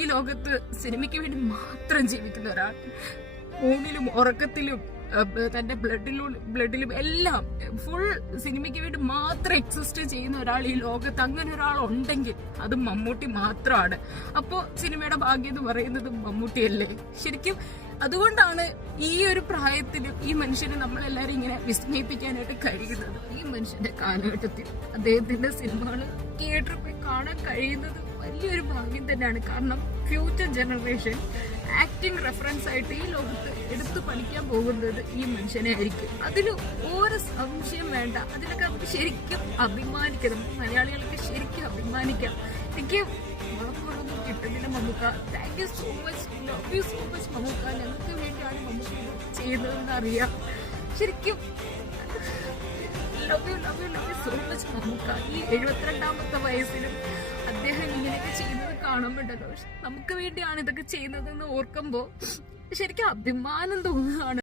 ഈ ലോകത്ത് സിനിമയ്ക്ക് വേണ്ടി മാത്രം ജീവിക്കുന്ന ഒരാൾ, ഊണിലും ഉറക്കത്തിലും തന്റെ ബ്ലഡിലും എല്ലാം ഫുൾ സിനിമയ്ക്ക് വേണ്ടി മാത്രം എക്സിസ്റ്റ് ചെയ്യുന്ന ഒരാൾ ഈ ലോകത്ത് അങ്ങനെ ഒരാൾ ഉണ്ടെങ്കിൽ അത് മമ്മൂട്ടി മാത്രമാണ്. അപ്പോൾ സിനിമയുടെ ഭാഗ്യം എന്ന് പറയുന്നത് മമ്മൂട്ടിയല്ലേ ശരിക്കും. അതുകൊണ്ടാണ് ഈ ഒരു പ്രായത്തിലും ഈ മനുഷ്യനെ നമ്മളെല്ലാരും ഇങ്ങനെ വിസ്മയിപ്പിക്കാനായിട്ട് കഴിയുന്നത്. ഈ മനുഷ്യന്റെ കാലഘട്ടത്തിൽ അദ്ദേഹത്തിന്റെ സിനിമകൾ തിയേറ്ററിൽ പോയി കാണാൻ കഴിയുന്നത് വലിയൊരു ഭാഗ്യം തന്നെയാണ്. കാരണം ഫ്യൂച്ചർ ജനറേഷൻ ആക്ടിങ് റെഫറൻസ് ആയിട്ട് ഈ ലോകത്ത് എടുത്തു പഠിക്കാൻ പോകുന്നത് ഈ മനുഷ്യനെ ആയിരിക്കും. അതിൽ ഒരു സംശയം വേണ്ട. അതിലൊക്കെ നമുക്ക് ശരിക്കും അഭിമാനിക്കാം. മലയാളികൾക്ക് ശരിക്കും അഭിമാനിക്കാം. എനിക്ക് വളർന്നൊന്നും കിട്ടുന്നില്ല Mammookka. Thank you so much, love you so much Mammookka. ഞങ്ങൾക്ക് വേണ്ടിയാണ് മമ്മൂക്ക ചെയ്യുന്നതെന്ന് അറിയാം. ശരിക്കും love you so much Mammookka. ഈ 72ാമത്തെ വയസ്സിലും അദ്ദേഹം ഇങ്ങനെയൊക്കെ ചെയ്യുന്നത് കാണുമ്പോണ്ടല്ലോ, നമുക്ക് വേണ്ടിയാണ് ഇതൊക്കെ ചെയ്യുന്നതെന്ന് ഓർക്കുമ്പോൾ ശരിക്കും അഭിമാനം തോന്നുകയാണ്.